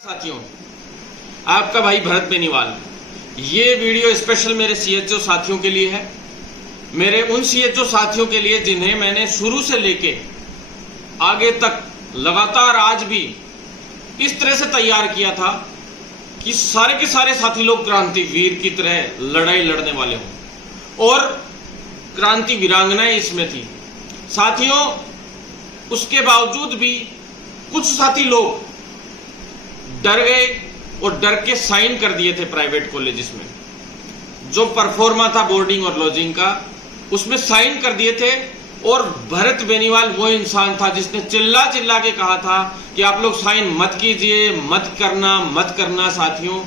साथियों, आपका भाई भरत बेनीवाल। ये वीडियो स्पेशल मेरे सीएचओ साथियों के लिए है, मेरे उन सीएचओ साथियों के लिए जिन्हें मैंने शुरू से लेके आगे तक लगातार आज भी इस तरह से तैयार किया था कि सारे के सारे साथी लोग क्रांतिवीर की तरह लड़ाई लड़ने वाले हों और क्रांति वीरांगनाएं इसमें थी। साथियों, उसके बावजूद भी कुछ साथी लोग डर गए और डर के साइन कर दिए थे प्राइवेट कॉलेजेस में। जो परफॉर्मा था बोर्डिंग और लॉजिंग का, उसमें साइन कर दिए थे। और भरत बेनीवाल वो इंसान था जिसने चिल्ला चिल्ला के कहा था कि आप लोग साइन मत कीजिए, मत करना साथियों,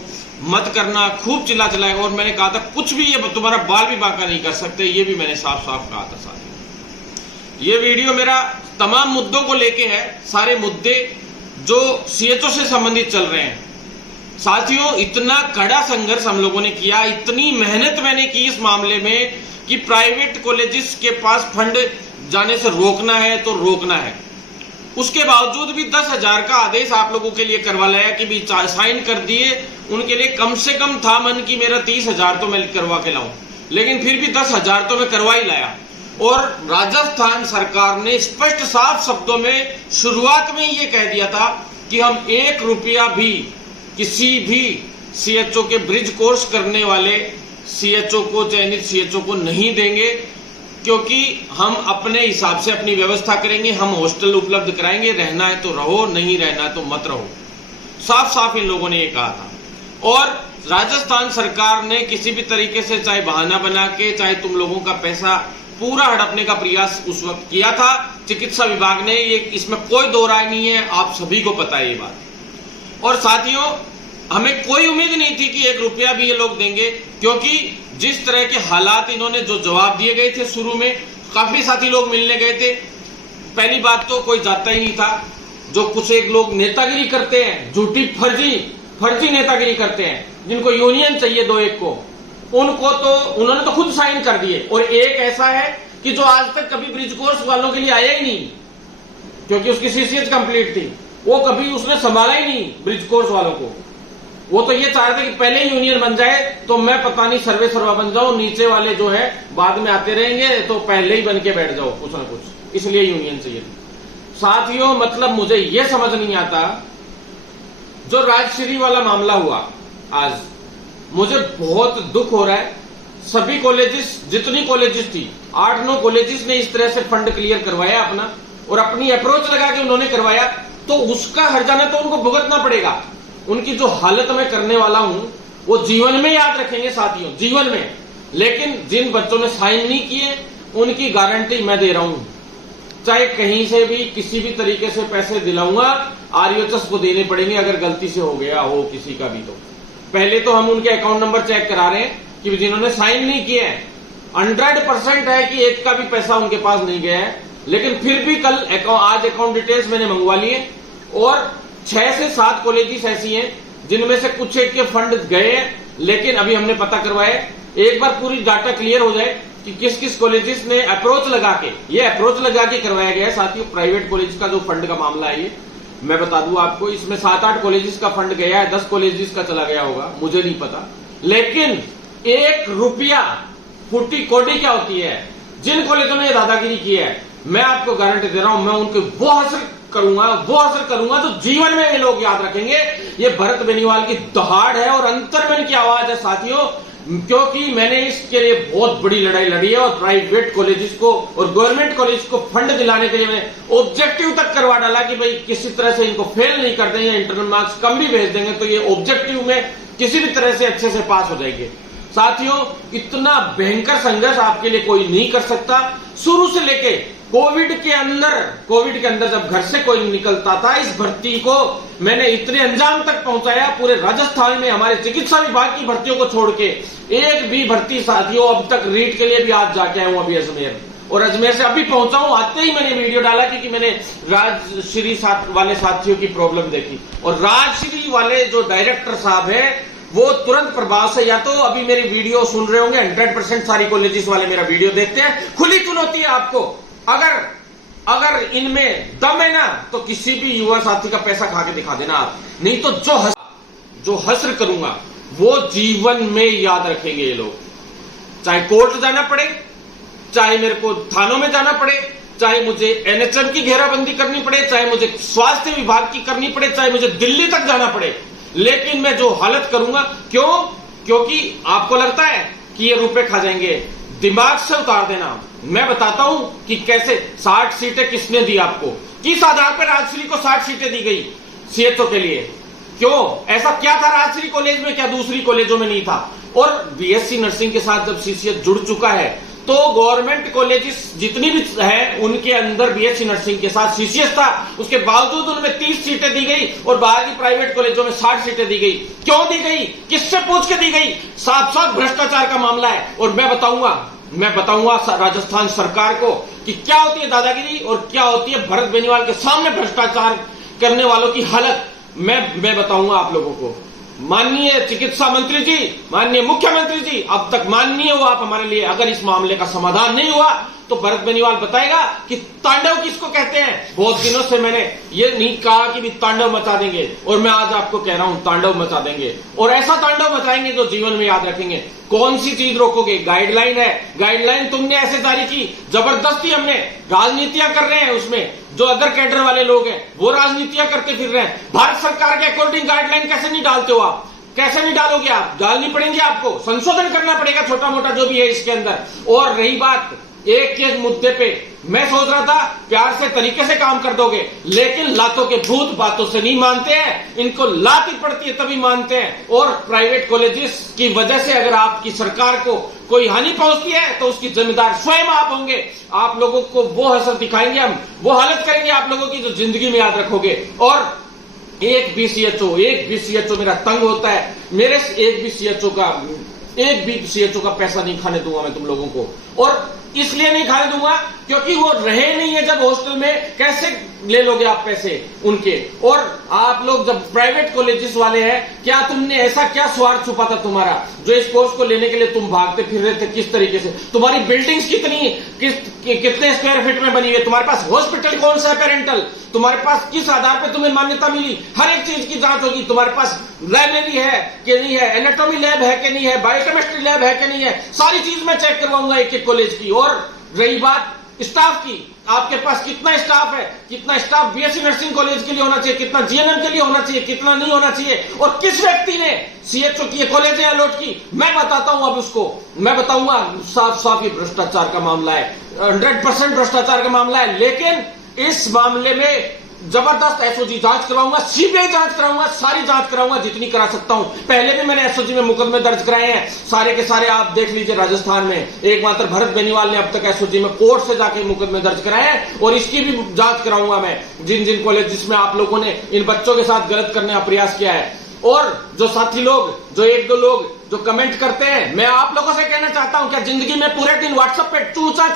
मत करना। खूब चिल्ला चिल्लाए और मैंने कहा था कुछ भी ये तुम्हारा बाल भी बांका नहीं कर सकते। ये भी मैंने साफ साफ कहा था साथियों। ये वीडियो मेरा तमाम मुद्दों को लेके है, सारे मुद्दे जो सीएचओ से संबंधित चल रहे हैं। साथियों, इतना कड़ा संघर्ष हम लोगों ने किया, इतनी मेहनत मैंने की इस मामले में कि प्राइवेट कॉलेजेस के पास फंड जाने से रोकना है तो रोकना है। उसके बावजूद भी 10,000 का आदेश आप लोगों के लिए करवा लाया कि भी साइन कर दिए। उनके लिए कम से कम था मन की मेरा 30,000 तो मैं करवा के लाऊं, लेकिन फिर भी 10,000 तो मैं करवा ही लाया। और राजस्थान सरकार ने स्पष्ट साफ शब्दों में शुरुआत में ये कह दिया था कि हम 1 रुपया भी किसी भी सीएचओ के ब्रिज कोर्स करने वाले सीएचओ को, चयनित सीएचओ को नहीं देंगे, क्योंकि हम अपने हिसाब से अपनी व्यवस्था करेंगे। हम हॉस्टल उपलब्ध कराएंगे, रहना है तो रहो, नहीं रहना है तो मत रहो। साफ साफ इन लोगों ने ये कहा था। और राजस्थान सरकार ने किसी भी तरीके से, चाहे बहाना बना के, चाहे तुम लोगों का पैसा पूरा हड़पने का प्रयास उस वक्त किया था चिकित्सा विभाग ने। ये इसमें कोई दो राय नहीं है, आप सभी को पता है ये बात। और साथियों, हमें कोई उम्मीद नहीं थी कि 1 रुपया भी ये लोग देंगे, क्योंकि जिस तरह के हालात इन्होंने जो जवाब दिए गए थे शुरू में, काफी साथी लोग मिलने गए थे। पहली बात तो कोई जाता ही नहीं था। जो कुछ एक लोग नेतागिरी करते हैं, झूठी फर्जी नेतागिरी करते हैं, जिनको यूनियन चाहिए 2-1 को, उनको तो उन्होंने तो खुद साइन कर दिए। और एक ऐसा है कि जो आज तक कभी ब्रिज कोर्स वालों के लिए आया ही नहीं, क्योंकि उसकी सीसीएच कंप्लीट थी, वो कभी उसने संभाला ही नहीं ब्रिज कोर्स वालों को। वो तो ये चाह रहे थे कि पहले ही यूनियन बन जाए तो मैं पता नहीं सर्वा बन जाऊं, नीचे वाले जो है बाद में आते रहेंगे, तो पहले ही बन के बैठ जाओ कुछ ना कुछ, इसलिए यूनियन चाहिए। साथियों, मतलब मुझे ये समझ नहीं आता, जो राजश्री वाला मामला हुआ आज, मुझे बहुत दुख हो रहा है। सभी कॉलेजेस, जितनी कॉलेजेस थी, 8-9 कॉलेजेस ने इस तरह से फंड क्लियर करवाया अपना, और अपनी अप्रोच लगा के उन्होंने करवाया, तो उसका हर्जाना तो उनको भुगतना पड़ेगा। उनकी जो हालत मैं करने वाला हूं वो जीवन में याद रखेंगे साथियों, जीवन में। लेकिन जिन बच्चों ने साइन नहीं किए, उनकी गारंटी मैं दे रहा हूं, चाहे कहीं से भी किसी भी तरीके से पैसे दिलाऊंगा, आरयूएचएस को देने पड़ेंगे अगर गलती से हो गया हो किसी का भी। तो पहले तो हम उनके अकाउंट नंबर चेक करा रहे हैं कि जिन्होंने साइन नहीं किए हैं, 100% है कि एक का भी पैसा उनके पास नहीं गया है। लेकिन फिर भी आज अकाउंट डिटेल्स मैंने मंगवा लिए, और 6 से 7 कॉलेजेस ऐसी हैं जिनमें से कुछ एक के फंड गए हैं, लेकिन अभी हमने पता करवाया। एक बार पूरी डाटा क्लियर हो जाए कि किस किस कॉलेजेस ने अप्रोच लगा के करवाया गया है। साथियों, प्राइवेट कॉलेज का जो फंड का मामला है, ये मैं बता दूं आपको, इसमें 7-8 कॉलेजेस का फंड गया है, 10 कॉलेजेस का चला गया होगा, मुझे नहीं पता। लेकिन 1 रुपया फूटी कोडी क्या होती है, जिन कॉलेजों ने दादागिरी की है, मैं आपको गारंटी दे रहा हूं, मैं उनके वो असर करूंगा तो जीवन में ये लोग याद रखेंगे। ये भरत बेनीवाल की दहाड़ है और अंतर्मन की आवाज है साथियों, क्योंकि मैंने इसके लिए बहुत बड़ी लड़ाई लड़ी है। और प्राइवेट कॉलेजेस को और गवर्नमेंट कॉलेज को फंड दिलाने के लिए मैंने ऑब्जेक्टिव तक करवा डाला कि भाई किसी तरह से इनको फेल नहीं कर देंगे, इंटरनल मार्क्स कम भी भेज देंगे तो ये ऑब्जेक्टिव में किसी भी तरह से अच्छे से पास हो जाएंगे। साथियों, इतना भयंकर संघर्ष आपके लिए कोई नहीं कर सकता। शुरू से लेके कोविड के अंदर जब घर से कोई निकलता था, इस भर्ती को मैंने इतने अंजाम तक पहुंचाया। पूरे राजस्थान में हमारे चिकित्सा विभाग की भर्तियों को छोड़ के एक भी भर्ती साथियों अब तक रीट के लिए भी आज जाके आया हूं अभी अजमेर, और अजमेर से अभी पहुंचा हूं। आते ही मैंने वीडियो डाला क्योंकि मैंने राजश्री वाले साथियों की प्रॉब्लम देखी, और राजश्री वाले जो डायरेक्टर साहब है वो तुरंत प्रभाव से, या तो अभी मेरी वीडियो सुन रहे होंगे, 100% सारी कॉलेजेस वाले मेरा वीडियो देखते हैं। खुली चुनौती है आपको, अगर इनमें दम है ना, तो किसी भी युवा साथी का पैसा खा के दिखा देना आप। नहीं तो जो हस्र करूंगा वो जीवन में याद रखेंगे ये लोग। चाहे कोर्ट जाना पड़े, चाहे मेरे को थानों में जाना पड़े, चाहे मुझे एनएचएम की घेराबंदी करनी पड़े, चाहे मुझे स्वास्थ्य विभाग की करनी पड़े, चाहे मुझे दिल्ली तक जाना पड़े, लेकिन मैं जो हालत करूंगा, क्योंकि आपको लगता है कि ये रुपए खा जाएंगे, दिमाग से उतार देना। मैं बताता हूं कि कैसे 60 सीटें किसने दी आपको, किस आधार पर राजश्री को 60 सीटें दी गई सीएचओ के लिए। क्यों? ऐसा क्या था राजश्री कॉलेज में, क्या दूसरी कॉलेजों में नहीं था? और बीएससी नर्सिंग के साथ जब सीसीएच जुड़ चुका है तो गवर्नमेंट कॉलेजेस जितनी भी है उनके अंदर बीएससी नर्सिंग के साथ सीसीएच था, उसके बावजूद उनमें 30 सीटें दी गई और बाहर की प्राइवेट कॉलेजों में 60 सीटें दी गई। क्यों दी गई? किससे पूछ के दी गई? साफ साफ भ्रष्टाचार का मामला है। और मैं बताऊंगा राजस्थान सरकार को कि क्या होती है दादागिरी और क्या होती है भरत बेनीवाल के सामने भ्रष्टाचार करने वालों की हालत। मैं बताऊंगा आप लोगों को। माननीय चिकित्सा मंत्री जी, माननीय मुख्यमंत्री जी, अब तक माननीय हो आप हमारे लिए। अगर इस मामले का समाधान नहीं हुआ तो भरत बेनीवाल बताएगा कि तांडव किसको कहते हैं। बहुत दिनों से मैंने ये नहीं कहा कि भी तांडव मचा देंगे, और मैं आज आपको कह रहा हूं तांडव मचा देंगे, और ऐसा तांडव मचाएंगे जो जीवन में याद रखेंगे। कौन सी चीज रोकोगे? गाइडलाइन है, गाइडलाइन तुमने ऐसे जारी की, जबरदस्ती हमने राजनीतियां कर रहे हैं, उसमें जो अदर कैडर वाले लोग हैं वो राजनीतियां करके फिर रहे हैं। भारत सरकार के अकॉर्डिंग गाइडलाइन कैसे नहीं डालते हो आप? कैसे नहीं डालोगे आप? डालनी पड़ेंगे आपको, संशोधन करना पड़ेगा छोटा मोटा जो भी है इसके अंदर। और रही बात एक मुद्दे पे, मैं सोच रहा था प्यार से तरीके से काम कर दोगे, लेकिन लातों के भूत बातों से नहीं मानते हैं, इनको लात ही पड़ती है तभी मानते हैं। और प्राइवेट कॉलेजेस की वजह से अगर आपकी सरकार को कोई हानि पहुंचती है तो उसकी जिम्मेदार स्वयं आप होंगे। आप लोगों को वो हसर दिखाएंगे हम, वो हालत करेंगे आप लोगों की जो जिंदगी में याद रखोगे। और एक भी सीएचओ मेरा तंग होता है। मेरे एक भी सीएचओ का पैसा नहीं खाने दूंगा मैं तुम लोगों को। और इसलिए नहीं खाने दूंगा क्योंकि वो रहे नहीं है जब हॉस्टल में, कैसे ले लोगे आप पैसे उनके? और आप लोग जब प्राइवेट कॉलेजेस वाले हैं, क्या तुमने ऐसा क्या स्वार्थ छुपा था तुम्हारा जो इस कोर्स को लेने के लिए तुम भागते फिर रहे थे? किस तरीके से तुम्हारी बिल्डिंग्स कितने स्क्वायर फीट में बनी हुई है? तुम्हारे पास हॉस्पिटल कौन सा है पेरेंटल? तुम्हारे पास किस आधार पर तुम्हें मान्यता मिली? हर एक चीज की जांच होगी। तुम्हारे पास लाइब्रेरी है कि नहीं है, एनाटॉमी लैब है कि नहीं है, बायोकेमिस्ट्री लैब है कि नहीं है, सारी चीज मैं चेक करवाऊंगा एक एक कॉलेज की। और रही बात स्टाफ की, आपके पास कितना स्टाफ है, कितना स्टाफ बीएससी नर्सिंग कॉलेज के लिए होना चाहिए, कितना जीएनएम के लिए होना चाहिए, कितना नहीं होना चाहिए, और किस व्यक्ति ने सीएचओ की कॉलेज अलॉट की, मैं बताता हूं। अब उसको मैं बताऊंगा। साफ साफ ये भ्रष्टाचार का मामला है, 100% भ्रष्टाचार का मामला है। लेकिन इस मामले में जबरदस्त एसओजी जांच कराऊंगा, सीबीआई जांच कराऊंगा, सारी जांच कराऊंगा जितनी करा सकता हूं। पहले भी मैंने एसओजी में मुकदमे दर्ज कराए हैं, सारे के सारे आप देख लीजिए। राजस्थान में एकमात्र भरत बेनीवाल ने अब तक एसओजी में कोर्ट से जाके मुकदमे दर्ज कराए हैं, और इसकी भी जांच कराऊंगा मैं। जिन जिन कॉलेज जिसमें आप लोगों ने इन बच्चों के साथ गलत करने का प्रयास किया है, और जो साथी लोग, जो एक दो लोग जो कमेंट करते हैं, मैं आप लोगों से कहना चाहता हूं, क्या जिंदगी में पूरे दिन व्हाट्सएप पे चूचा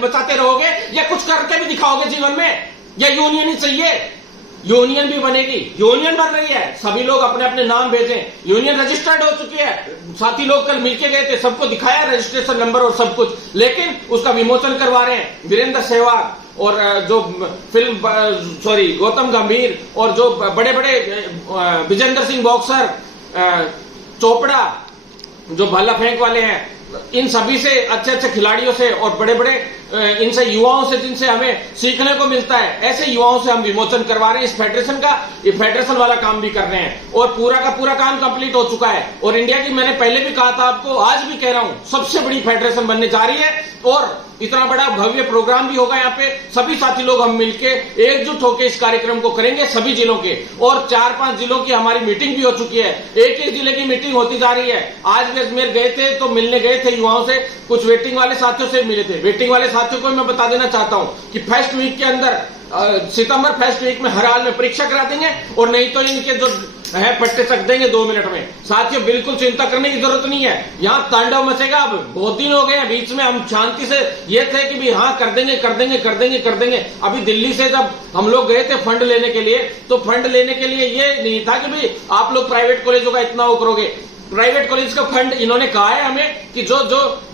बचाते रहोगे, या कुछ करके भी दिखाओगे जीवन में? या यूनियन ही चाहिए? यूनियन भी बनेगी, यूनियन बन रही है, सभी लोग अपने अपने नाम भेजें। यूनियन रजिस्टर्ड हो चुकी है, साथी लोग कल मिलके गए थे, सबको दिखाया रजिस्ट्रेशन नंबर और सब कुछ, लेकिन उसका विमोचन करवा रहे हैं वीरेंद्र सहवाग और जो फिल्म गौतम गंभीर और जो बड़े बड़े विजेंद्र सिंह बॉक्सर, चोपड़ा जो भाला फेंक वाले हैं, इन सभी से, अच्छे अच्छे खिलाड़ियों से और बड़े बड़े इनसे युवाओं से जिनसे हमें सीखने को मिलता है, ऐसे युवाओं से हम विमोचन करवा रहे हैं इस फेडरेशन का। ये फेडरेशन वाला काम भी कर रहे हैं, और पूरा का पूरा काम कंप्लीट हो चुका है। और इंडिया की, मैंने पहले भी कहा था आपको, आज भी कह रहा हूं, सबसे बड़ी फेडरेशन बनने जा रही है। और इतना बड़ा भव्य प्रोग्राम भी होगा यहाँ पे। सभी साथी लोग हम मिलके एकजुट होकर इस कार्यक्रम को करेंगे, सभी जिलों के। और 4-5 जिलों की हमारी मीटिंग भी हो चुकी है, एक एक जिले की मीटिंग होती जा रही है। आज भी अजमेर गए थे तो मिलने गए थे युवाओं से, कुछ वेटिंग वाले साथियों से मिले थे। वेटिंग वाले साथियों को मैं बता देना चाहता हूं कि फेस्ट वीक के अंदर, सितंबर फेस्ट वीक में हर हाल में परीक्षा करा देंगे, और नहीं तो इनके जो है पट्टे चक देंगे 2 मिनट में। साथियों, बिल्कुल चिंता करने की जरूरत नहीं है, यहाँ तांडव मचेगा। अब बहुत दिन हो गए हैं, बीच में हम शांति से ये थे कि भी हाँ कर देंगे कर देंगे कर देंगे कर देंगे। अभी दिल्ली से जब हम लोग गए थे फंड लेने के लिए, तो फंड लेने के लिए ये नहीं था कि भाई आप लोग प्राइवेट कॉलेजों का इतना वो करोगे। प्राइवेट कॉलेज का फंड इन्होंने कहा है हमें कि जो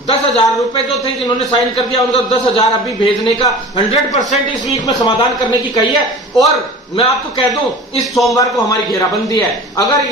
10,000 रुपए जो थे जिन्होंने साइन कर दिया उनका 10,000 अभी भेजने का 100% इस वीक में समाधान करने की कही है। और मैं आपको कह दूं, इस सोमवार को हमारी घेराबंदी है। अगर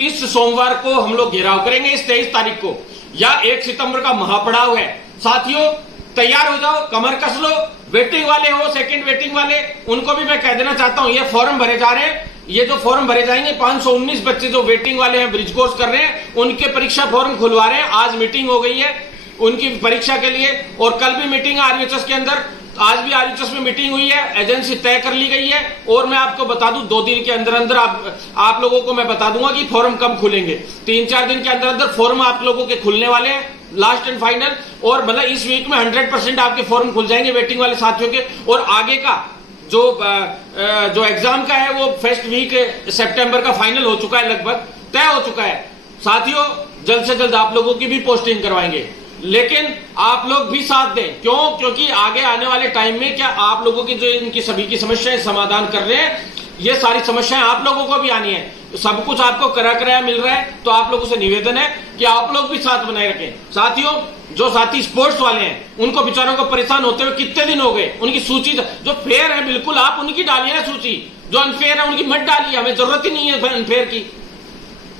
इस सोमवार को हम लोग घेराव करेंगे, इस 23 तारीख को, या 1 सितंबर का महापड़ाव है। साथियों तैयार हो जाओ, कमर कस लो। वेटिंग वाले हो, सेकंड वेटिंग वाले, उनको भी मैं कह देना चाहता हूं, ये फॉर्म भरे जा रहे हैं। ये जो फॉर्म भरे जाएंगे, 519 बच्चे जो वेटिंग वाले हैं, ब्रिज कोर्स कर रहे हैं, उनके परीक्षा फॉर्म खुलवा रहे हैं। आज मीटिंग हो गई है उनकी परीक्षा के लिए, और कल भी मीटिंग है आरयूएचएस के अंदर। आज भी आरयूएचएस में मीटिंग हुई है, एजेंसी तय कर ली गई है। और मैं आपको बता दूं, 2 दिन के अंदर अंदर आप लोगों को मैं बता दूंगा कि फॉर्म कब खुलेंगे। 3-4 दिन के अंदर अंदर फॉर्म आप लोगों के खुलने वाले हैं, लास्ट एंड फाइनल। और मतलब इस वीक में 100% आपके फॉर्म खुल जाएंगे वेटिंग वाले साथियों के। और आगे का जो एग्जाम का है वो फर्स्ट वीक सितंबर का फाइनल हो चुका है, लगभग तय हो चुका है। साथियों जल्द से जल्द आप लोगों की भी पोस्टिंग करवाएंगे, लेकिन आप लोग भी साथ दें। क्यों? क्योंकि आगे आने वाले टाइम में क्या आप लोगों की जो इनकी सभी की समस्याएं समाधान कर रहे हैं, ये सारी समस्याएं आप लोगों को भी आनी है। सब कुछ आपको कराया मिल रहा है, तो आप लोगों से निवेदन है कि आप लोग भी साथ बनाए रखें। साथियों जो साथी स्पोर्ट्स वाले हैं, उनको बेचारों को परेशान होते हुए कितने दिन हो गए। उनकी सूची जो फेयर है बिल्कुल आप उनकी डालिए ना सूची, जो अनफेयर है उनकी मत डालिए, हमें जरूरत ही नहीं है अनफेयर की।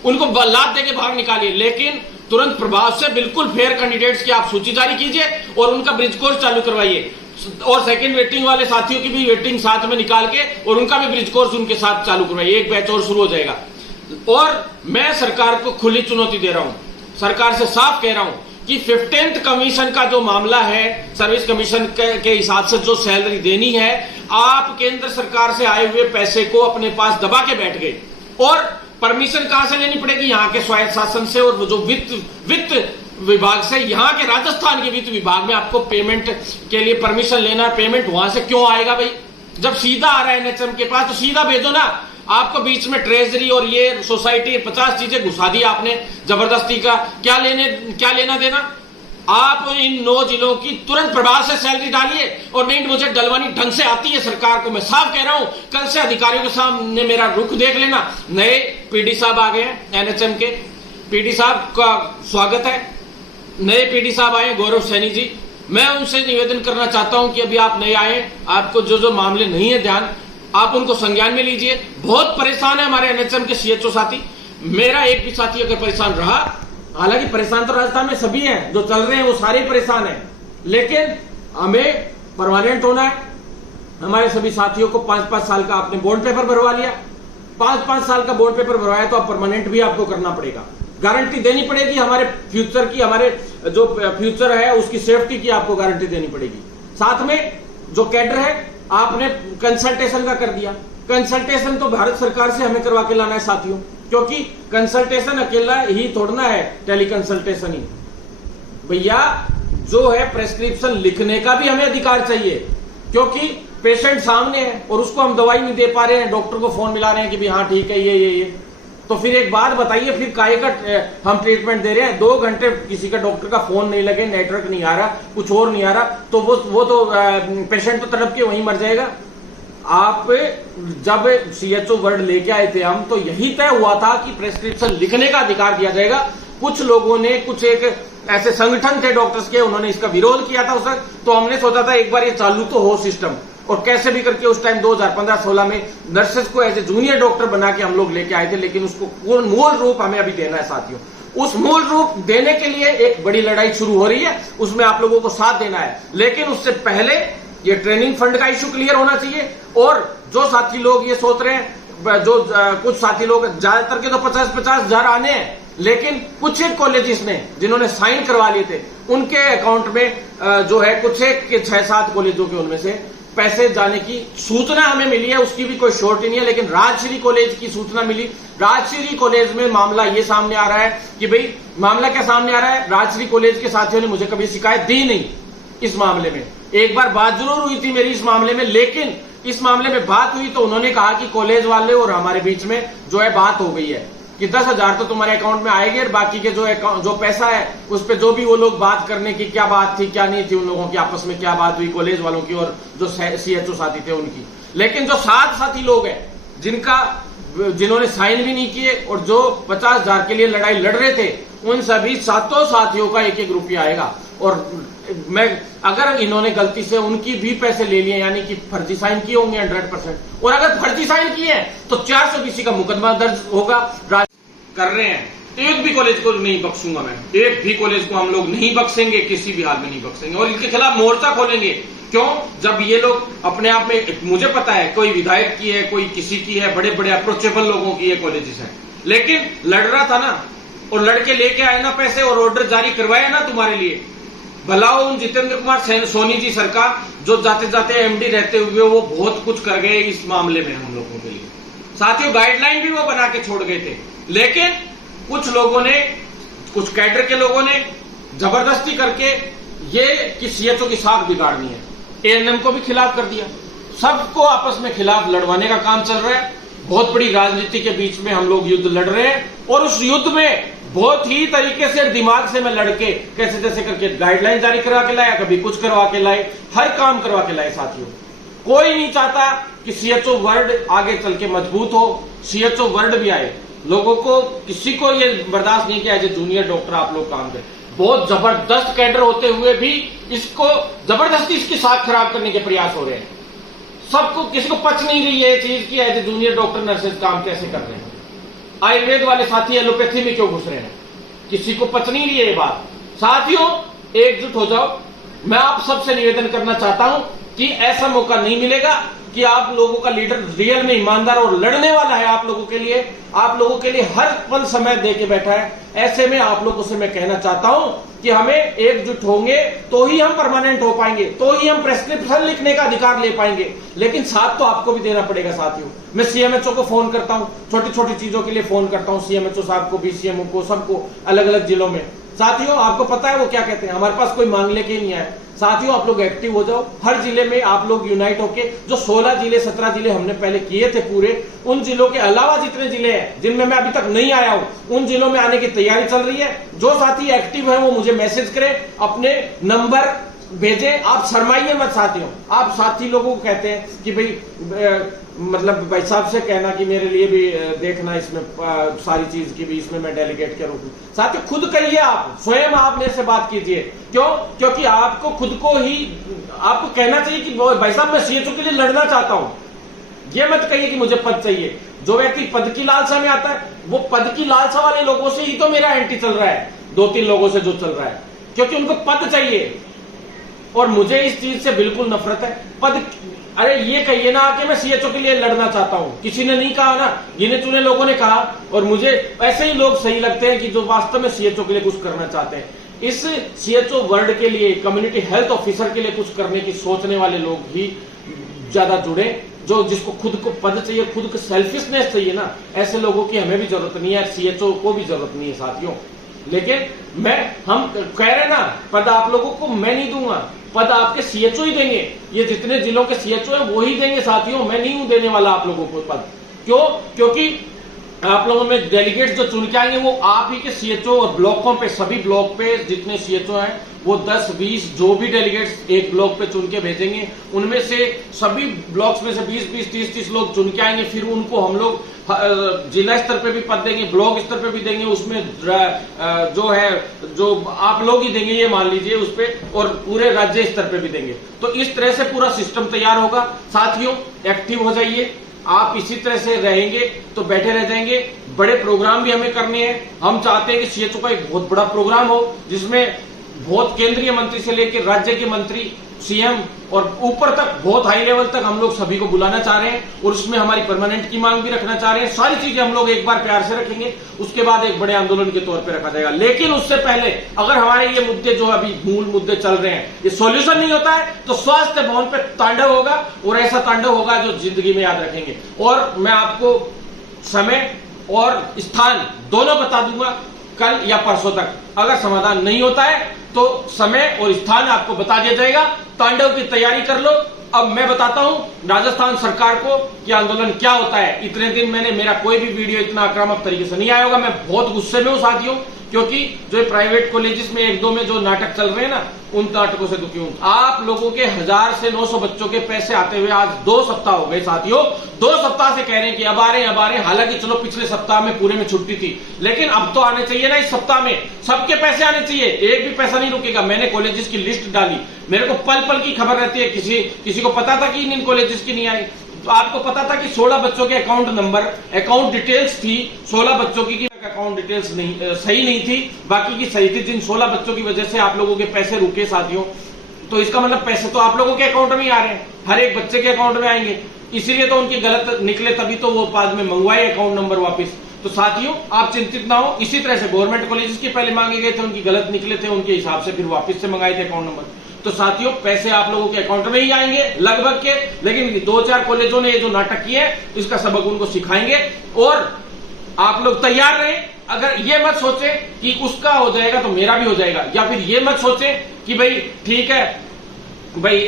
उनको लात देके बाहर निकालिए, लेकिन तुरंत प्रभाव से बिल्कुल फेयर कैंडिडेट्स की आप सूची जारी कीजिए और उनका ब्रिज कोर्स चालू करवाइए। और सेकंड वेटिंग वाले साथियों की भी वेटिंग साथ में निकाल के और उनका भी ब्रिज कोर्स उनके साथ चालू करवाइए। एक बैच और शुरू हो जाएगा। और मैं सरकार को खुली चुनौती दे रहा हूं, सरकार से साफ कह रहा हूं कि 15th कमीशन का जो मामला है, सर्विस कमीशन के हिसाब से जो सैलरी देनी है, आप केंद्र सरकार से आए हुए पैसे को अपने पास दबा के बैठ गए। और परमिशन कहां से लेनी पड़ेगी? यहाँ के स्वायत्त शासन से, और जो वित्त विभाग से। यहाँ के राजस्थान के वित्त विभाग में आपको पेमेंट के लिए परमिशन लेना, पेमेंट वहां से क्यों आएगा भाई? जब सीधा आ रहा है एनएचएम के पास तो सीधा भेजो ना। आपको बीच में ट्रेजरी और ये सोसाइटी 50 चीजें घुसा दी आपने जबरदस्ती का। क्या लेना देना? आप इन 9 जिलों की तुरंत प्रभाव से सैलरी डालिए। और नहीं मुझे डलवानी ढंग से आती है सरकार को, मैं साफ कह रहा हूं। कल से अधिकारियों के सामने मेरा रुख देख लेना। नए पीडी साहब आ गए हैं एनएचएम के, पीडी साहब का स्वागत है। नए पीडी साहब आए गौरव सैनी जी। मैं उनसे निवेदन करना चाहता हूं कि अभी आप नए आए, आपको जो मामले नहीं है ध्यान, आप उनको संज्ञान में लीजिए। बहुत परेशान है हमारे एनएचएम के सीएचओ साथी। मेरा एक भी साथी अगर परेशान रहा, हालांकि परेशान तो राजस्थान में सभी हैं, जो चल रहे हैं वो सारे परेशान हैं, लेकिन हमें परमानेंट होना है। हमारे सभी साथियों को 5-5 साल का आपने बॉन्ड पेपर भरवा लिया, 5-5 साल का बॉन्ड पेपर भरवाया तो अब परमानेंट भी आपको करना पड़ेगा। गारंटी देनी पड़ेगी हमारे फ्यूचर की, हमारे जो फ्यूचर है उसकी सेफ्टी की आपको गारंटी देनी पड़ेगी। साथ में जो कैडर है आपने कंसल्टेशन का कर दिया। कंसल्टेशन तो भारत सरकार से हमें करवा के लाना है साथियों, क्योंकि कंसल्टेशन अकेला ही थोड़ना है, टेली कंसल्टेशन ही भैया जो है प्रेस्क्रिप्शन लिखने का भी हमें अधिकार चाहिए, क्योंकि पेशेंट सामने है और उसको हम दवाई नहीं दे पा रहे हैं, डॉक्टर को फोन मिला रहे हैं कि भी हाँ ठीक है ये तो फिर एक बात बताइए, फिर काहे का हम ट्रीटमेंट दे रहे हैं? 2 घंटे किसी का डॉक्टर का फोन नहीं लगे, नेटवर्क नहीं आ रहा, कुछ और नहीं आ रहा, तो वो तो पेशेंट तो तड़प के वहीं मर जाएगा। आप जब सीएचओ वर्ड लेके आए थे हम, तो यही तय हुआ था कि प्रेस्क्रिप्शन लिखने का अधिकार दिया जाएगा। कुछ लोगों ने, कुछ एक ऐसे संगठन थे डॉक्टर्स के, उन्होंने इसका विरोध किया था उस वक्त। तो हमने सोचा था एक बार ये चालू तो हो सिस्टम, और कैसे भी करके उस टाइम 2015-16 में नर्सेस को एज ए जूनियर डॉक्टर बना के हम लोग लेके आए थे, लेकिन उसको मूल रूप हमें अभी देना है साथियों। उस मूल रूप देने के लिए एक बड़ी लड़ाई शुरू हो रही है, उसमें आप लोगों को साथ देना है। लेकिन उससे पहले ये ट्रेनिंग फंड का इशू क्लियर होना चाहिए। और जो साथी लोग ये सोच रहे हैं, जो कुछ साथी लोग, ज्यादातर के तो 50-50 हजार आने हैं, लेकिन कुछ एक कॉलेजेस ने जिन्होंने साइन करवा लिए थे, उनके अकाउंट में जो है कुछ एक के 6-7 कॉलेजों के उनमें से पैसे जाने की सूचना हमें मिली है। उसकी भी कोई शॉर्टी नहीं है, लेकिन राजश्री कॉलेज की सूचना मिली। राजश्री कॉलेज में मामला ये सामने आ रहा है कि भाई मामला क्या सामने आ रहा है, राजश्री कॉलेज के साथियों ने मुझे कभी शिकायत दी नहीं इस मामले में। एक बार बात जरूर हुई थी मेरी इस मामले में, लेकिन इस मामले में बात हुई तो उन्होंने कहा कि कॉलेज वाले और हमारे बीच में जो है बात हो गई है कि 10,000 तो तुम्हारे अकाउंट में आएंगे, और बाकी के जो पैसा है उस पर जो भी वो लोग बात करने की क्या बात थी क्या नहीं थी, उन लोगों की आपस में क्या बात हुई, कॉलेज वालों की और जो सीएचओ साथी थे उनकी। लेकिन जो 7 साथी लोग हैं जिनका जिन्होंने साइन भी नहीं किए और जो 50,000 के लिए लड़ाई लड़ रहे थे, उन सभी 7 साथियों का 1-1 रुपया आएगा। और मैं अगर इन्होंने गलती से उनकी भी पैसे ले लिए, यानी कि फर्जी साइन किए होंगे 100%, और अगर फर्जी साइन किए हैं तो 400 का मुकदमा दर्ज होगा। कर रहे हैं तो एक भी कॉलेज को नहीं बख्शूंगा मैं, एक भी कॉलेज को हम लोग नहीं बख्शेंगे, किसी भी हाल में नहीं बख्शेंगे, और इनके खिलाफ मोर्चा खोलेंगे। क्यों? जब ये लोग अपने आप में, मुझे पता है कोई विधायक की है, कोई किसी की है, बड़े बड़े अप्रोचेबल लोगों की ये कॉलेजेस है, लेकिन लड़ रहा था ना, और लड़के लेके आए ना पैसे और ऑर्डर जारी करवाए ना तुम्हारे लिए। भला उन जितेंद्र कुमार सोनी जी सरकार, जो जाते जाते एमडी रहते हुए वो बहुत कुछ कर गए इस मामले में हम लोगों के लिए। साथियों, गाइडलाइन भी वो बना के छोड़ गए थे, लेकिन कुछ लोगों ने, कुछ कैडर के लोगों ने जबरदस्ती करके ये कि सीएचओ की साख बिगाड़नी है, एएनएम को भी खिलाफ कर दिया। सबको आपस में खिलाफ लड़वाने का काम चल रहा है। बहुत बड़ी राजनीति के बीच में हम लोग युद्ध लड़ रहे हैं, और उस युद्ध में बहुत ही तरीके से दिमाग से मैं लड़के कैसे जैसे करके गाइडलाइन जारी करवा के लाया, कभी कुछ करवा के लाए, हर काम करवा के लाए। साथियों, कोई नहीं चाहता कि सीएचओ वर्ड आगे चल के मजबूत हो, सीएचओ वर्ड भी आए। लोगों को, किसी को ये बर्दाश्त नहीं किया एज ए जूनियर डॉक्टर आप लोग काम करें। बहुत जबरदस्त कैडर होते हुए भी इसको जबरदस्ती इसकी साख खराब करने के प्रयास हो रहे हैं। सबको, किसी को पच नहीं रही है ये चीज की as a junior doctor nurses काम कैसे कर रहे हैं। आयुर्वेद वाले साथी एलोपैथी में क्यों घुस रहे हैं, किसी को पच नहीं रही है ये बात। साथियों, एकजुट हो जाओ। मैं आप सबसे निवेदन करना चाहता हूं कि ऐसा मौका नहीं मिलेगा कि आप लोगों का लीडर रियल में ईमानदार और लड़ने वाला है, आप लोगों के लिए हर पल समय दे के बैठा है। ऐसे में आप लोगों से मैं कहना चाहता हूं कि हमें एकजुट होंगे तो ही हम परमानेंट हो पाएंगे, तो ही हम प्रेस्क्रिप्शन लिखने का अधिकार ले पाएंगे। लेकिन साथ तो आपको भी देना पड़ेगा। साथियों, मैं सीएमएचओ को फोन करता हूं, छोटी छोटी चीजों के लिए फोन करता हूं, सीएमएचओ साहब को, बीसीएमओ को, सबको, अलग अलग जिलों में। साथियों, आपको पता है वो क्या कहते हैं, हमारे पास कोई मांग लेके ही नहीं आया। साथियों, आप लोग एक्टिव हो जाओ। हर जिले में आप लोग यूनाइट होके, जो 16 जिले 17 जिले हमने पहले किए थे पूरे, उन जिलों के अलावा जितने जिले हैं जिनमें मैं अभी तक नहीं आया हूं, उन जिलों में आने की तैयारी चल रही है। जो साथी एक्टिव है वो मुझे मैसेज करें, अपने नंबर भेजें। आप शर्माइए मत साथियों। आप साथी लोगों को कहते हैं कि भाई मतलब भाई साहब से कहना कि मेरे लिए भी देखना इसमें सारी चीज की भी इसमें मैं डेलीगेट करूं। साथियों, खुद कहिए, आप स्वयं आप मेरे से बात कीजिए। क्यों? क्योंकि आपको खुद को ही आपको कहना चाहिए कि भाई साहब मैं सीएचओ के लिए लड़ना चाहता हूं। ये मत कहिए कि मुझे पद चाहिए। जो व्यक्ति पद की लालसा में आता है, वो पद की लालसा वाले लोगों से ही तो मेरा एंटी चल रहा है, 2-3 लोगों से जो चल रहा है, क्योंकि उनको पद चाहिए। और मुझे इस चीज से बिल्कुल नफरत है। पद, अरे ये कहिए ना कि मैं सीएचओ के लिए लड़ना चाहता हूं। किसी ने नहीं कहा ना, गिने चुने लोगों ने कहा। और मुझे ऐसे ही लोग सही लगते हैं कि जो वास्तव में सीएचओ के लिए कुछ करना चाहते हैं। इस सीएचओ वर्ड के लिए, कम्युनिटी हेल्थ ऑफिसर के लिए कुछ करने की सोचने वाले लोग ही ज्यादा जुड़े, जो जिसको खुद को पद चाहिए, खुद को सेल्फिशनेस चाहिए ना, ऐसे लोगों की हमें भी जरूरत नहीं है, सीएचओ को भी जरूरत नहीं है साथियों। लेकिन हम कह रहे ना, पद आप लोगों को मैं नहीं दूंगा, पद आपके सीएचओ ही देंगे। ये जितने जिलों के सीएचओ हैं वो ही देंगे साथियों, मैं नहीं हूं देने वाला आप लोगों को पद। क्यों? क्योंकि आप लोगों में डेलीगेट जो चुन के आएंगे वो आप ही के सीएचओ, और ब्लॉकों पे, सभी ब्लॉक पे जितने सीएचओ हैं वो 10-20 जो भी डेलीगेट्स एक ब्लॉक पे चुन के भेजेंगे, उनमें से सभी ब्लॉक्स में से 20-20, 30-30 लोग चुन के आएंगे। फिर उनको हम लोग जिला स्तर पे भी पद देंगे, ब्लॉक स्तर पे भी देंगे। उसमें जो है, जो आप लोग ही देंगे ये मान लीजिए उस पे, और पूरे राज्य स्तर पे भी देंगे। तो इस तरह से पूरा सिस्टम तैयार होगा। साथियों, एक्टिव हो जाइए। आप इसी तरह से रहेंगे तो बैठे रह जाएंगे। बड़े प्रोग्राम भी हमें करने हैं। हम चाहते हैं कि सीएचओ का एक बहुत बड़ा प्रोग्राम हो, जिसमें बहुत केंद्रीय मंत्री से लेकर राज्य के मंत्री, सीएम और ऊपर तक, बहुत हाई लेवल तक हम लोग सभी को बुलाना चाह रहे हैं। और उसमें हमारी परमानेंट की मांग भी रखना चाह रहे हैं। सारी चीजें हम लोग एक बार प्यार से रखेंगे, उसके बाद एक बड़े आंदोलन के तौर पे रखा जाएगा। लेकिन उससे पहले अगर हमारे ये मुद्दे जो अभी मूल मुद्दे चल रहे हैं, ये सॉल्यूशन नहीं होता है, तो स्वास्थ्य भवन पे तांडव होगा, और ऐसा तांडव होगा जो जिंदगी में याद रखेंगे। और मैं आपको समय और स्थान दोनों बता दूंगा कल या परसों तक। अगर समाधान नहीं होता है तो समय और स्थान आपको बता दिया जाएगा। तांडव की तैयारी कर लो। अब मैं बताता हूं राजस्थान सरकार को कि आंदोलन क्या होता है। इतने दिन मेरा कोई भी वीडियो इतना आक्रामक तरीके से नहीं आया होगा। मैं बहुत गुस्से में हूं साथियों, क्योंकि जो प्राइवेट कॉलेजेस में एक दो में जो नाटक चल रहे हैं ना, उन नाटकों से दुखी हूं। आप लोगों के 1000 से 900 बच्चों के पैसे आते हुए आज 2 सप्ताह हो गए साथियों। 2 सप्ताह से कह रहे हैं कि अब आ रहे हैं। हालांकि चलो पिछले सप्ताह में पूरे में छुट्टी थी, लेकिन अब तो आने चाहिए ना। इस सप्ताह में सबके पैसे आने चाहिए, एक भी पैसा नहीं रुकेगा। मैंने कॉलेजेस की लिस्ट डाली, मेरे को पल पल की खबर रहती है। किसी को पता था कि इन कॉलेजेस की नहीं आई, तो आपको पता था कि 16 बच्चों के अकाउंट नंबर, अकाउंट डिटेल्स थी 16 बच्चों की अकाउंट डिटेल्स नहीं सही नहीं थी, बाकी की सही थी। जिन 16 बच्चों की वजह से आप लोगों के पैसे रुके साथियों, तो इसका मतलब पैसे तो आप लोगों के अकाउंट में ही आ रहे हैं, हर एक बच्चे के अकाउंट में आएंगे। इसीलिए तो उनके गलत निकले, तभी तो वो बाद में मंगवाए अकाउंट नंबर वापस। तो साथियों आप चिंतित ना हो। इसी तरह से गवर्नमेंट कॉलेजेस के पहले मांगे गए थे, उनकी गलत निकले थे, उनके हिसाब से फिर वापस से मंगाए थे अकाउंट नंबर। तो साथियों पैसे आप लोगों के अकाउंट में ही आएंगे लगभग के, लेकिन 2-4 कॉलेजों ने ये जो नाटक किए इसका सबक उनको सिखाएंगे। और आप लोग तैयार रहे। अगर ये मत सोचे कि उसका हो जाएगा तो मेरा भी हो जाएगा, या फिर ये मत सोचे कि भाई ठीक है भाई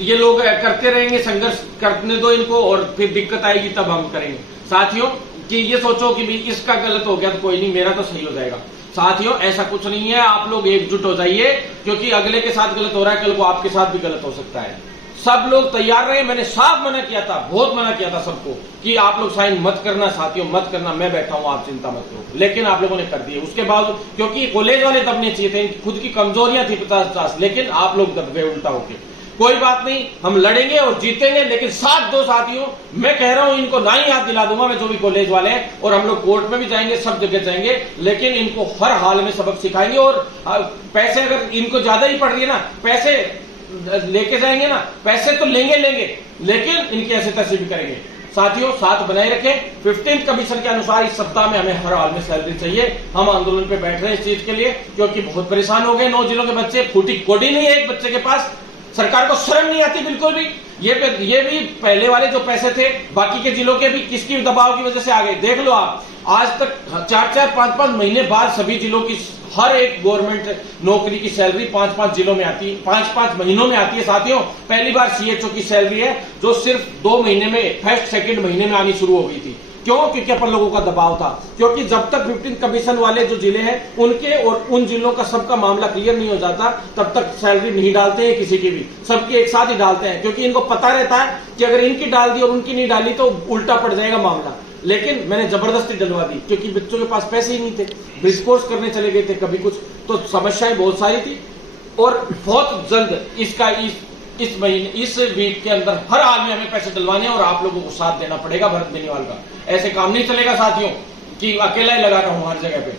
ये लोग करते रहेंगे, संघर्ष करने दो इनको और फिर दिक्कत आएगी तब हम करेंगे। साथियों कि ये सोचो कि भाई इसका गलत हो गया तो कोई नहीं, मेरा तो सही हो जाएगा। साथियों ऐसा कुछ नहीं है। आप लोग एकजुट हो जाइए, क्योंकि अगले के साथ गलत हो रहा है, कल को आपके साथ भी गलत हो सकता है। सब लोग तैयार रहे। मैंने साफ मना किया था, बहुत मना किया था सबको कि आप लोग साइन मत करना साथियों, मत करना, मैं बैठा हूं, आप चिंता मत करो। लेकिन आप लोगों ने कर दिए। उसके बाद क्योंकि कॉलेज वाले दबने चाहिए थे, खुद की कमजोरियां थी 50-50, लेकिन आप लोग दब गए उल्टा होके। कोई बात नहीं, हम लड़ेंगे और जीतेंगे, लेकिन साथ दो साथियों। मैं कह रहा हूं इनको ना ही याद दिला दूंगा मैं, जो भी कॉलेज वाले हैं, और हम लोग कोर्ट में भी जाएंगे, सब जगह जाएंगे, लेकिन इनको हर हाल में सबक सिखाएंगे। और पैसे अगर इनको ज्यादा ही पड़ रही है ना, पैसे लेके जाएंगे ना, पैसे तो लेंगे, लेकिन इनकी ऐसे तैसे भी करेंगे। साथियों साथ बनाए रखें। 15th कमीशन के अनुसार इस सप्ताह में हमें हर हाल में सैलरी चाहिए। हम आंदोलन पे बैठ रहे हैं इस चीज के लिए, क्योंकि बहुत परेशान हो गए। 9 जिलों के बच्चे, फूटी कोडी नहीं है एक बच्चे के पास। सरकार को शर्म नहीं आती बिल्कुल भी। ये भी पहले वाले जो पैसे थे बाकी के जिलों के भी किसकी दबाव की वजह से आ गए। देख लो आप, आज तक 4-4, 5-5 महीने बाद सभी जिलों की हर एक गवर्नमेंट नौकरी की सैलरी 5-5 जिलों में आती है, 5-5 महीनों में आती है। साथियों पहली बार सीएचओ की सैलरी है जो सिर्फ 2 महीने में, फर्स्ट सेकंड महीने में आनी शुरू हो गई थी। क्यों? क्योंकि अपन लोगों का दबाव था। क्योंकि जब तक 15th कमीशन वाले जो जिले हैं उनके और उन जिलों का सबका मामला क्लियर नहीं हो जाता, तब तक सैलरी नहीं डालते हैं किसी की भी, सबकी एक साथ ही डालते हैं। क्योंकि इनको पता रहता है कि अगर इनकी डाल दी और उनकी नहीं डाली तो उल्टा पड़ जाएगा मामला। लेकिन मैंने जबरदस्ती डलवा दी, क्योंकि बच्चों के पास पैसे ही नहीं थे, ब्रिज कोर्स करने चले गए थे कभी कुछ, तो समस्याएं बहुत सारी थी। और बहुत जल्द इसका इस महीने, इस वीक के अंदर हर हाल में हमें पैसे डलवाने और आप लोगों को साथ देना पड़ेगा भरत बेनीवाल का। ऐसे काम नहीं चलेगा साथियों कि अकेला ही लगा रहा हूं हर जगह पे।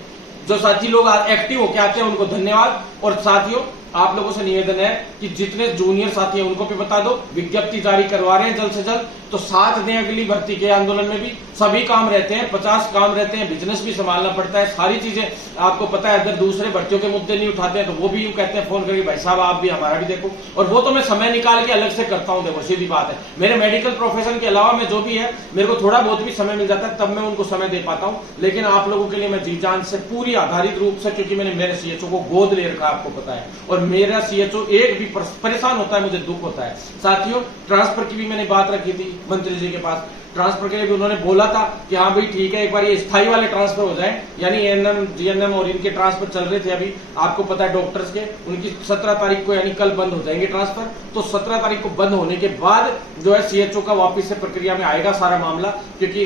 जो साथी लोग एक्टिव होकर आते हैं उनको धन्यवाद। और साथियों आप लोगों से निवेदन है कि जितने जूनियर साथी हैं उनको भी बता दो, विज्ञप्ति जारी करवा रहे हैं जल्द से जल्द, तो साथ दें अगली भर्ती के आंदोलन में भी। सभी काम रहते हैं, 50 काम रहते हैं, बिजनेस भी संभालना पड़ता है, सारी चीजें आपको पता है। अगर दूसरे भर्तियों के मुद्दे नहीं उठाते हैं तो वो भी यूं कहते हैं फोन करके, भाई साहब आप भी हमारा भी देखो। और वो तो मैं समय निकाल के अलग से करता हूं। देखो सीधी बात है, मेरे मेडिकल प्रोफेशन के अलावा मैं जो भी है, मेरे को थोड़ा बहुत भी समय मिल जाता है, तब मैं उनको समय दे पाता हूं। लेकिन आप लोगों के लिए मैं जी जान से पूरी आधारित रूप से, क्योंकि मैंने मेरे सीएचओ को गोद ले रखा आपको पता है, और मेरा सीएचओ एक भी परेशान होता है मुझे दुख होता है। साथियों ट्रांसफर की भी मैंने बात रखी थी मंत्री जी के पास, ट्रांसफर के लिए भी उन्होंने बोला था कि हाँ भाई ठीक है, एक बार ये स्थायी वाले ट्रांसफर हो जाए, यानी एएनएम, जीएनएम और इनके ट्रांसफर चल रहे थे अभी, आपको पता है डॉक्टर्स के, उनकी 17 तारीख को यानी कल बंद हो जाएंगे ट्रांसफर। तो 17 तारीख को बंद होने के बाद जो है सीएचओ का वापिस से प्रक्रिया में आएगा सारा मामला, क्योंकि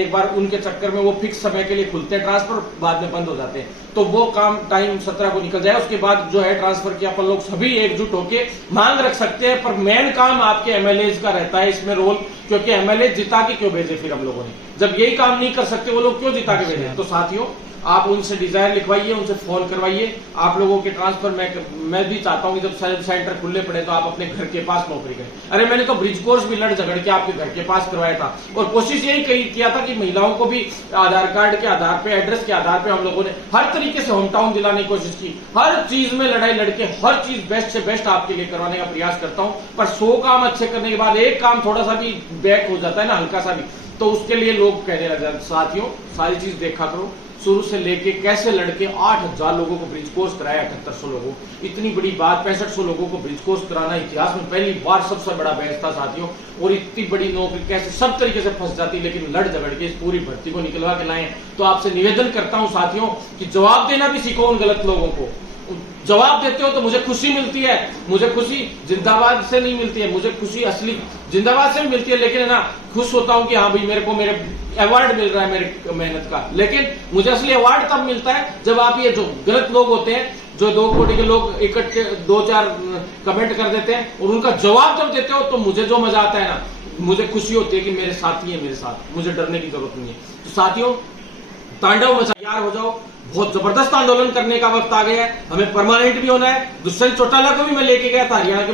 एक बार उनके चक्कर में वो फिक्स समय के लिए खुलते हैं ट्रांसफर, बाद में बंद हो जाते हैं। तो वो काम टाइम 17 को निकल जाए, उसके बाद जो है ट्रांसफर की अपन लोग सभी एकजुट होके मांग रख सकते हैं। पर मेन काम आपके एमएलए का रहता है इसमें रोल, क्योंकि एमएलए जिता के क्यों भेजे फिर हम लोगों ने, जब यही काम नहीं कर सकते वो लोग क्यों जिता के भेजे। तो साथियों आप उनसे डिजायर लिखवाइए, उनसे फोन करवाइए। आप लोगों के ट्रांसफर मैं भी चाहता हूं कि जब सेंटर खुले पड़े तो आप अपने घर के पास नौकरी करें। अरे मैंने तो ब्रिज कोर्स भी लड़ झगड़ के आपके घर के पास करवाया था, और कोशिश यही किया था कि महिलाओं को भी आधार कार्ड के आधार पे, एड्रेस के आधार पे हम लोगों ने हर तरीके से होम टाउन दिलाने की कोशिश की। हर चीज में लड़ाई लड़के हर चीज बेस्ट से बेस्ट आपके लिए करवाने का प्रयास करता हूं। पर 100 काम अच्छे करने के बाद एक काम थोड़ा सा भी बैक हो जाता है ना, हल्का सा भी, तो उसके लिए लोग कहने लग जाते साथियों सारी चीज देखा करो, शुरू से लेके कैसे लड़के 8000 लोगों को ब्रिज कोर्स कराया, 7800 लोगों, इतनी बड़ी बात, 6500 लोगों को ब्रिज कोर्स कराना इतिहास में पहली बार सबसे बड़ा बैच था साथियों। और इतनी बड़ी नौकरी कैसे सब तरीके से फंस जाती, लेकिन लड़ झगड़ के इस पूरी भर्ती को निकलवा के लाए। तो आपसे निवेदन करता हूं साथियों कि जवाब देना भी सीखो उन गलत लोगों को। जवाब देते हो तो मुझे खुशी मिलती है, मुझे खुशी जिंदाबाद से नहीं मिलती है, मुझे खुशी असली जिंदाबाद से भी मिलती है, लेकिन है ना खुश होता हूं कि हाँ भाई मेरे को मेरे अवार्ड मिल रहा है मेरे मेहनत का। लेकिन मुझे असली अवार्ड तब मिलता है जब आप ये जो गलत लोग होते हैं, जो 2 कोटि के लोग इकट्ठे 2-4 कमेंट कर देते हैं और उनका जवाब जब देते हो तो मुझे जो मजा आता है ना, मुझे खुशी होती है कि मेरे साथी है मेरे साथ, मुझे डरने की जरूरत नहीं है। तो साथियों तांडव मचा, तैयार हो जाओ, बहुत जबरदस्त आंदोलन करने का वक्त आ गया है, हमें परमानेंट भी होना है। दुष्यंत चौटाला को भी मैं लेके गया था, हरियाणा के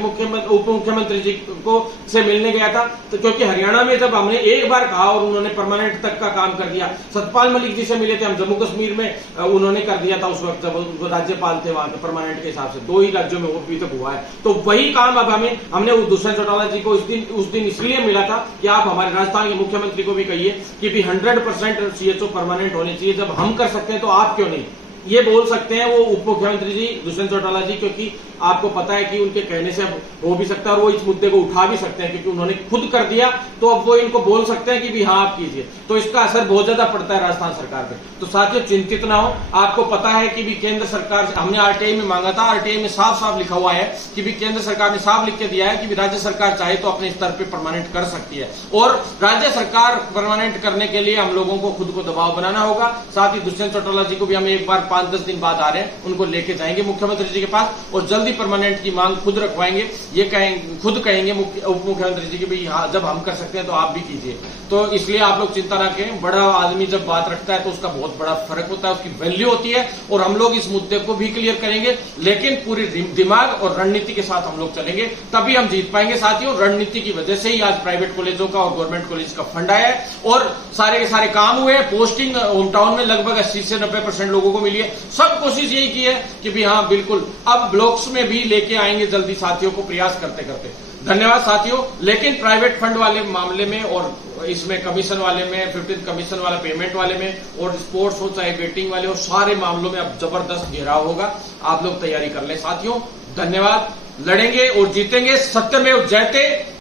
उप मुख्यमंत्री जी को से मिलने गया था, तो क्योंकि हरियाणा में जब हमने एक बार कहा और उन्होंने परमानेंट तक का काम कर दिया। सतपाल मलिक जी से मिले थे हम जम्मू कश्मीर में, उन्होंने कर दिया था उस वक्त जब राज्यपाल थे वहां के परमानेंट के हिसाब से, 2 ही राज्यों में अभी तक हुआ है। तो वही काम अब हमने दुष्यंत चौटाला जी को उस दिन इसलिए मिला था कि आप हमारे राजस्थान के मुख्यमंत्री को भी कहिए कि भी 100% CHO परमानेंट होने चाहिए। जब हम कर सकते हैं तो आप क्यों नहीं, ये बोल सकते हैं वो उप मुख्यमंत्री जी दुष्यंत चौटाला जी, क्योंकि आपको पता है कि उनके कहने से हो भी सकता है और वो इस मुद्दे को उठा भी सकते हैं, क्योंकि उन्होंने खुद कर दिया तो अब वो इनको बोल सकते हैं कि भी हाँ आप कीजिए। तो इसका असर बहुत ज्यादा पड़ता है राजस्थान सरकार पे। तो साथियों चिंतित ना हो, आपको पता है कि भी केंद्र सरकार से हमने RTI में मांगा था, RTI में साफ साफ लिखा हुआ है कि भी केंद्र सरकार ने साफ लिख के दिया है कि भी राज्य सरकार चाहे तो अपने स्तर पर परमानेंट कर सकती है, और राज्य सरकार परमानेंट करने के लिए हम लोगों को खुद को दबाव बनाना होगा। साथ ही दुष्यंत चौटाला जी को भी हम एक बार 5-10 दिन बाद आ रहे हैं, उनको लेके जाएंगे मुख्यमंत्री जी के पास और जल्दी परमानेंट की मांग खुद रखवाएंगे। ये कहेंगे, खुद कहेंगे उप मुख्यमंत्री जी की भी हाँ जब हम कर सकते हैं तो आप भी कीजिए। तो इसलिए आप लोग चिंता ना करें, बड़ा आदमी जब बात रखता है तो उसका बहुत बड़ा फर्क होता है, उसकी वैल्यू होती है, और हम लोग इस मुद्दे को भी क्लियर करेंगे, लेकिन पूरी दिमाग और रणनीति के साथ हम लोग चलेंगे, तभी हम जीत पाएंगे। साथियों रणनीति की वजह से ही आज प्राइवेट कॉलेजों का और गवर्नमेंट कॉलेज का फंड आया है और सारे के सारे काम हुए। पोस्टिंग होम टाउन में लगभग 80 से 90% लोगों को मिली है। सब कोशिश यही की है कि भी हाँ बिल्कुल अब ब्लॉक्स में भी लेके आएंगे जल्दी साथियों को, प्रयास करते करते। धन्यवाद साथियों। लेकिन प्राइवेट फंड वाले मामले में और इसमें कमीशन वाले में, 15th कमीशन वाला पेमेंट वाले में, और स्पोर्ट्स हो चाहे बेटिंग वाले हो, सारे मामलों में अब जबरदस्त घेराव होगा। आप लोग तैयारी कर लें साथियों। धन्यवाद। लड़ेंगे और जीतेंगे। सत्यमेव जयते।